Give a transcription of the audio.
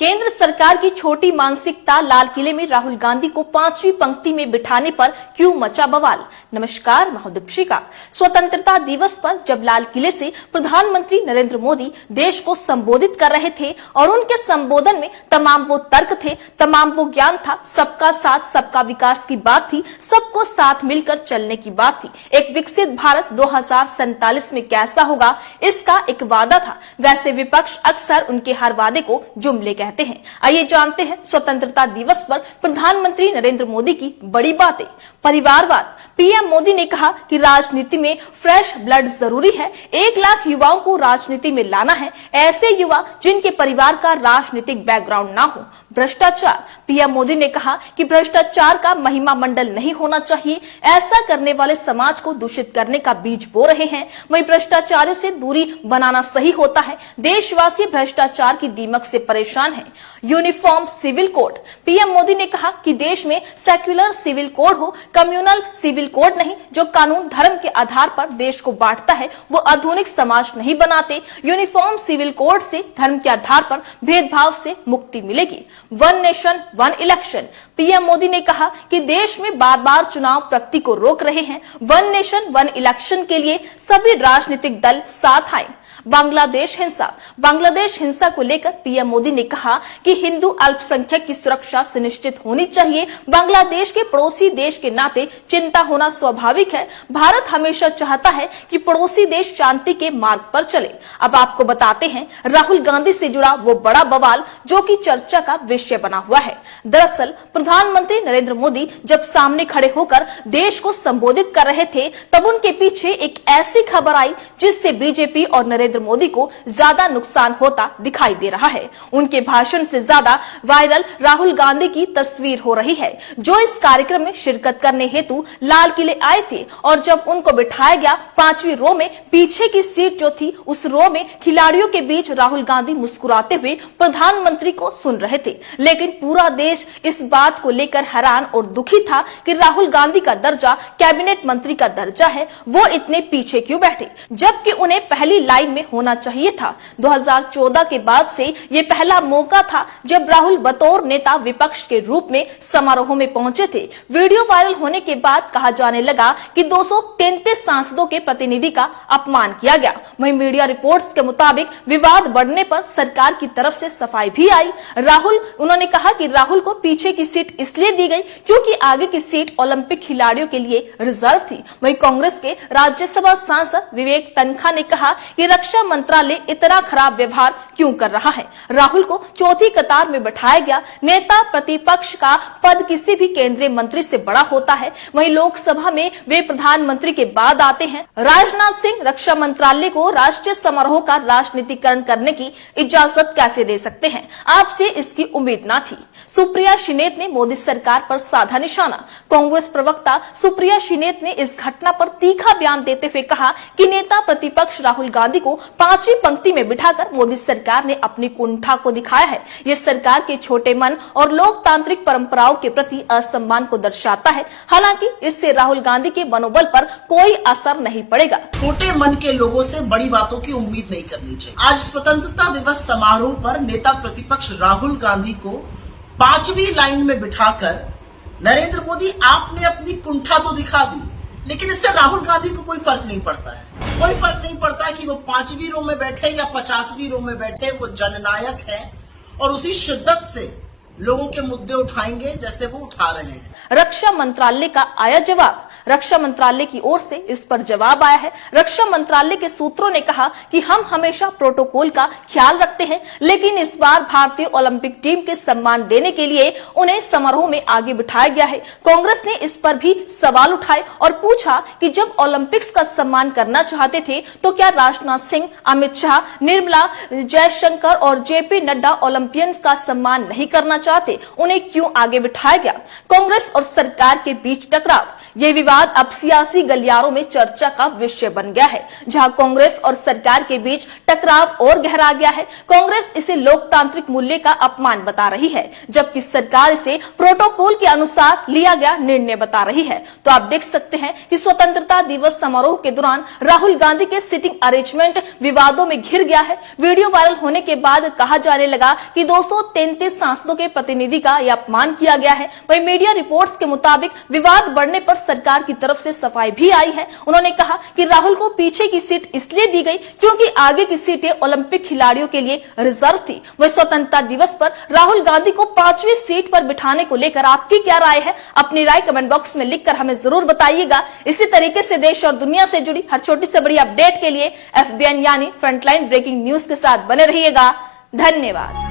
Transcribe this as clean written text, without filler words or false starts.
केंद्र सरकार की छोटी मानसिकता, लाल किले में राहुल गांधी को 5वीं पंक्ति में बिठाने पर क्यों मचा बवाल। नमस्कार, मैं हूं दीपिका। स्वतंत्रता दिवस पर जब लाल किले से प्रधानमंत्री नरेंद्र मोदी देश को संबोधित कर रहे थे और उनके संबोधन में तमाम वो तर्क थे, तमाम वो ज्ञान था, सबका साथ सबका विकास की बात थी, सबको साथ मिलकर चलने की बात थी। एक विकसित भारत 2047 में कैसा होगा, इसका एक वादा था। वैसे विपक्ष अक्सर उनके हर वादे को जुमले कहते हैं। आइए जानते हैं स्वतंत्रता दिवस पर प्रधानमंत्री नरेंद्र मोदी की बड़ी बातें। परिवारवाद। पीएम मोदी ने कहा कि राजनीति में फ्रेश ब्लड जरूरी है। 1 लाख युवाओं को राजनीति में लाना है, ऐसे युवा जिनके परिवार का राजनीतिक बैकग्राउंड ना हो। भ्रष्टाचार। पीएम मोदी ने कहा कि भ्रष्टाचार का महिमा मंडल नहीं होना चाहिए, ऐसा करने वाले समाज को दूषित करने का बीज बो रहे हैं। वहीं भ्रष्टाचारियों से दूरी बनाना सही होता है। देशवासी भ्रष्टाचार की दीमक से परेशान है। Uniform civil code. PM Modi ने कहा कि देश में सेक्युलर सिविल कोड हो, कम्युनल सिविल कोड नहीं, जो कानून धर्म के आधार पर देश को बांटता है, वो आधुनिक समाज नहीं बनाते। यूनिफॉर्म सिविल कोड से धर्म के आधार पर भेदभाव से मुक्ति मिलेगी। 1 नेशन 1 इलेक्शन। पीएम मोदी ने कहा कि देश में बार-बार चुनाव प्रगति को रोक रहे हैं। 1 नेशन 1 इलेक्शन के लिए सभी राजनीतिक दल साथ आए। बांग्लादेश हिंसा। बांग्लादेश हिंसा को लेकर पीएम मोदी ने कहा कि हिंदू अल्पसंख्यक की सुरक्षा सुनिश्चित होनी चाहिए। बांग्लादेश के पड़ोसी देश के नाते चिंता होना स्वाभाविक है। भारत हमेशा चाहता है कि पड़ोसी देश शांति के मार्ग पर चले। अब आपको बताते हैं राहुल गांधी से जुड़ा वो बड़ा बवाल जो कि चर्चा का विषय बना हुआ है। दरअसल प्रधानमंत्री नरेंद्र मोदी जब सामने खड़े होकर देश को संबोधित कर रहे थे, तब उनके पीछे एक ऐसी खबर आई जिससे बीजेपी और नरेंद्र मोदी को ज्यादा नुकसान होता दिखाई दे रहा है। उनके भाषण से ज्यादा वायरल राहुल गांधी की तस्वीर हो रही है, जो इस कार्यक्रम में शिरकत करने हेतु लाल किले आए थे। और जब उनको बिठाया गया 5वीं रो में, पीछे की सीट जो थी, उस रो में खिलाड़ियों के बीच राहुल गांधी मुस्कुराते हुए प्रधानमंत्री को सुन रहे थे। लेकिन पूरा देश इस बात को लेकर हैरान और दुखी था कि राहुल गांधी का दर्जा कैबिनेट मंत्री का दर्जा है, वो इतने पीछे क्यों बैठे, जबकि उन्हें पहली लाइन में होना चाहिए था। 2014 के बाद से ये पहला मौका था जब राहुल बतौर नेता विपक्ष के रूप में समारोह में पहुंचे थे। वीडियो वायरल होने के बाद कहा जाने लगा कि 233 सांसदों के प्रतिनिधि का अपमान किया गया। वहीं मीडिया रिपोर्ट्स के मुताबिक विवाद बढ़ने पर सरकार की तरफ से सफाई भी आई। उन्होंने कहा कि राहुल को पीछे की सीट इसलिए दी गई क्योंकि आगे की सीट ओलंपिक खिलाड़ियों के लिए रिजर्व थी। वहीं कांग्रेस के राज्यसभा सांसद विवेक तन्खा ने कहा कि रक्षा मंत्रालय इतना खराब व्यवहार क्यों कर रहा है। राहुल को चौथी कतार में बैठाया गया। नेता प्रतिपक्ष का पद किसी भी केंद्रीय मंत्री से बड़ा होता है। वहीं लोकसभा में वे प्रधानमंत्री के बाद आते हैं। राजनाथ सिंह रक्षा मंत्रालय को राष्ट्रीय समारोह का राजनीतिकरण करने की इजाजत कैसे दे सकते हैं? आपसे इसकी उम्मीद न थी। सुप्रिया शिनेत ने मोदी सरकार पर साधा निशाना। कांग्रेस प्रवक्ता सुप्रिया शिनेत ने इस घटना पर तीखा बयान देते हुए कहा कि नेता प्रतिपक्ष राहुल गांधी को 5वीं पंक्ति में बिठाकर मोदी सरकार ने अपनी कुंठा को दिखाया है। ये सरकार के छोटे मन और लोकतांत्रिक परंपराओं के प्रति असम्मान को दर्शाता है। हालांकि इससे राहुल गांधी के मनोबल पर कोई असर नहीं पड़ेगा। छोटे मन के लोगों से बड़ी बातों की उम्मीद नहीं करनी चाहिए। आज स्वतंत्रता दिवस समारोह पर नेता प्रतिपक्ष राहुल गांधी को 5वीं लाइन में बिठाकर नरेंद्र मोदी आपने अपनी कुंठा तो दिखा दी, लेकिन इससे राहुल गांधी को कोई फर्क नहीं पड़ता है। कोई फर्क नहीं पड़ता कि वो 5वीं रो में बैठे या 50वीं रो में बैठे, वो जननायक है और उसी शिद्दत से लोगों के मुद्दे उठाएंगे जैसे वो उठा रहे हैं। रक्षा मंत्रालय का आया जवाब। रक्षा मंत्रालय की ओर से इस पर जवाब आया है। रक्षा मंत्रालय के सूत्रों ने कहा कि हम हमेशा प्रोटोकॉल का ख्याल रखते हैं, लेकिन इस बार भारतीय ओलंपिक टीम के सम्मान देने के लिए उन्हें समारोह में आगे बिठाया गया है। कांग्रेस ने इस पर भी सवाल उठाए और पूछा कि जब ओलंपिक्स का सम्मान करना चाहते थे तो क्या राजनाथ सिंह, अमित शाह, निर्मला, जयशंकर और जेपी नड्डा ओलंपियंस का सम्मान नहीं करना चाहते उन्हें क्यों आगे बिठाया गया? कांग्रेस और सरकार के बीच टकराव, ये विवाद अब सियासी गलियारों में चर्चा का विषय बन गया है। जहां कांग्रेस और सरकार के बीच टकराव और गहरा गया है। कांग्रेस इसे लोकतांत्रिक मूल्य का अपमान बता रही है, जबकि सरकार इसे प्रोटोकॉल के अनुसार लिया गया निर्णय बता रही है। तो आप देख सकते हैं कि स्वतंत्रता दिवस समारोह के दौरान राहुल गांधी के सिटिंग अरेंजमेंट विवादों में घिर गया है। वीडियो वायरल होने के बाद कहा जाने लगा कि 233 सांसदों के प्रतिनिधि का यह अपमान किया गया है। वहीं मीडिया रिपोर्ट्स के मुताबिक विवाद बढ़ने पर सरकार की तरफ से सफाई भी आई है। उन्होंने कहा कि राहुल को पीछे की सीट इसलिए दी गई क्योंकि आगे की सीटें ओलंपिक खिलाड़ियों के लिए रिजर्व थी। वही स्वतंत्रता दिवस पर राहुल गांधी को 5वीं सीट पर बिठाने को लेकर आपकी क्या राय है? अपनी राय कमेंट बॉक्स में लिखकर हमें जरूर बताइएगा। इसी तरीके से देश और दुनिया से जुड़ी हर छोटी से बड़ी अपडेट के लिए FBN यानी फ्रंटलाइन ब्रेकिंग न्यूज के साथ बने रहिएगा। धन्यवाद।